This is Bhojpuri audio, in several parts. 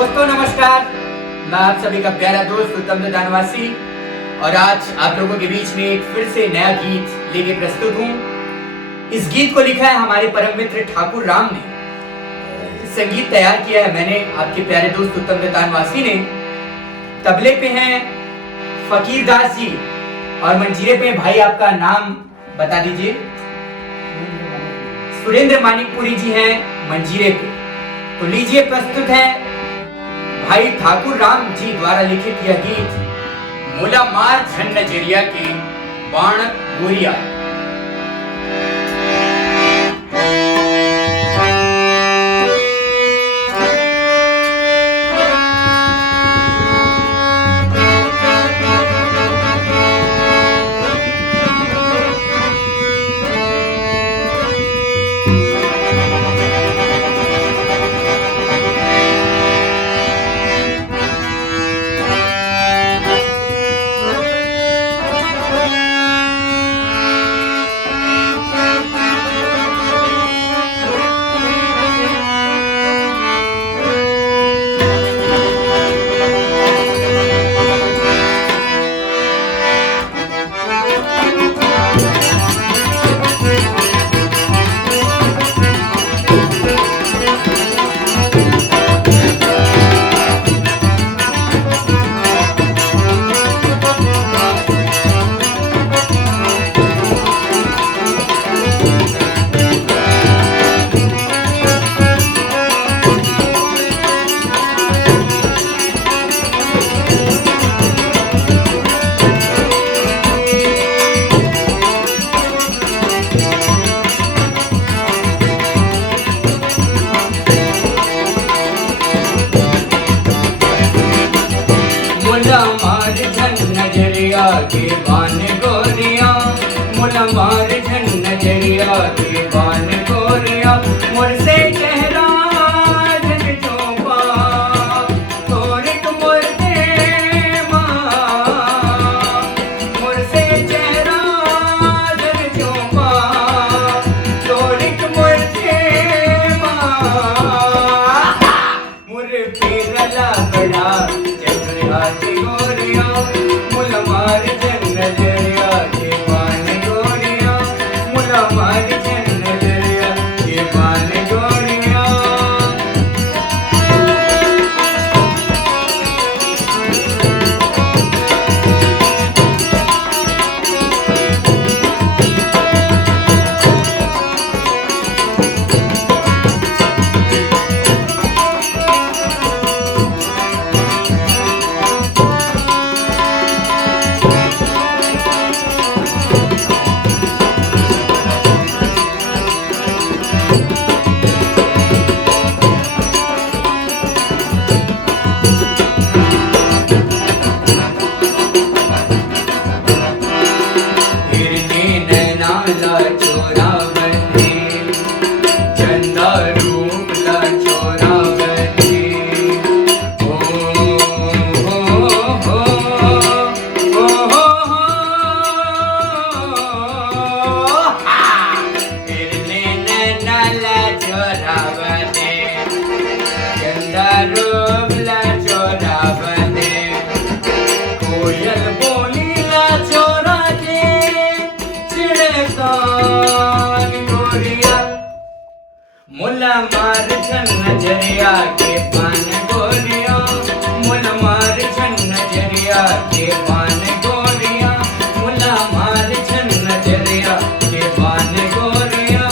दोस्तों नमस्कार, मैं आप सभी का प्यारा दोस्त उत्तम दानवासी और आज आप लोगों के बीच में एक फिर से नया गीत लेके प्रस्तुत हूँ। इस गीत को लिखा है हमारे परम मित्र ठाकुर राम ने। संगीत तैयार किया है मैंने, आपके प्यारे दोस्त उत्तम दानवासी ने। तबले पे हैं फकीर दास जी और मंजीरे पे भाई, आपका नाम बता दीजिए। सुरेंद्र मानिकपुरी जी हैं मंजीरे पे। तो लीजिए, प्रस्तुत है भाई ठाकुर राम जी द्वारा लिखित यह गीत मोला मार झन नजरिया के बाण गोरिया। के बान गोरिया, मुला मार झन नजरिया के बान गोरिया। मुझसे चेहरा जग चौपा थोड़िक मुर्दे माँ, मुझसे चेहरा जग चौपा थोड़िक मुर्दे माँ। मुर फेरला बड़ा चंद्रिया गोरिया, मुला मार झन नजरिया के बान गोरिया, मुला मार झन नजरिया के बान गोरिया। मुला मार झन नजरिया के पान गोरिया, मुला मार झन नजरिया के पान गोरिया, मुला मार झन नजरिया के पान गोरिया।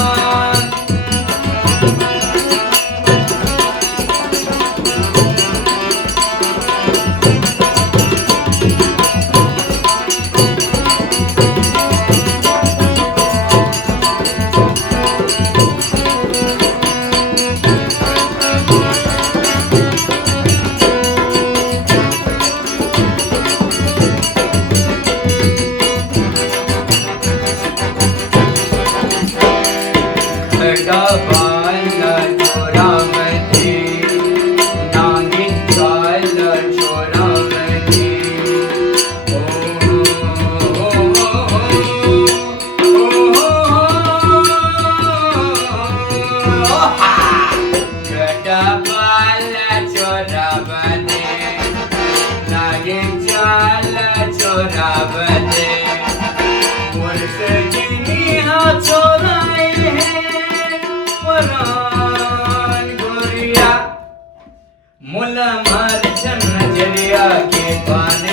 परान गोरिया मुला मार नजरिया के पान